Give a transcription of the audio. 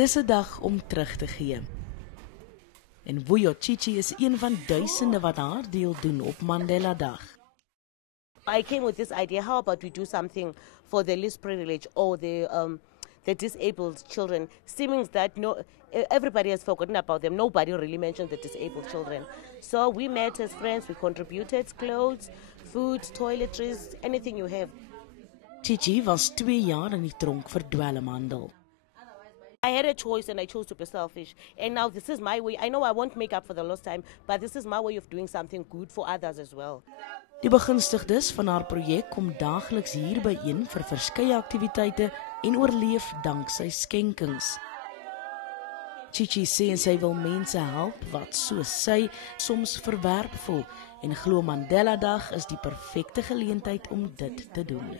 Dis 'n dag om terug te gee. En Vuyo Chichi is een van duisende wat haar deel doen op Mandela Dag. I came with this idea, how about we do something for the least privileged or the disabled children, seeming that everybody has forgotten about them. Nobody really mentioned the disabled children. So we met as friends, we contributed clothes, food, toiletries, anything you have. Chichi was 2 jaar in die tronk vir dwelmhandel. I had a choice and I chose to be selfish. And now this is my way. I know I won't make up for the lost time, but this is my way of doing something good for others as well. Die begunstigdes van haar projek kom daagliks hier byeen vir verskeie aktiwiteite en oorleef danksy skenkings. Chichi sê sy wil mense help wat soos sy soms verwerp voel en glo Mandela Dag is die perfekte geleentheid om dit te doen.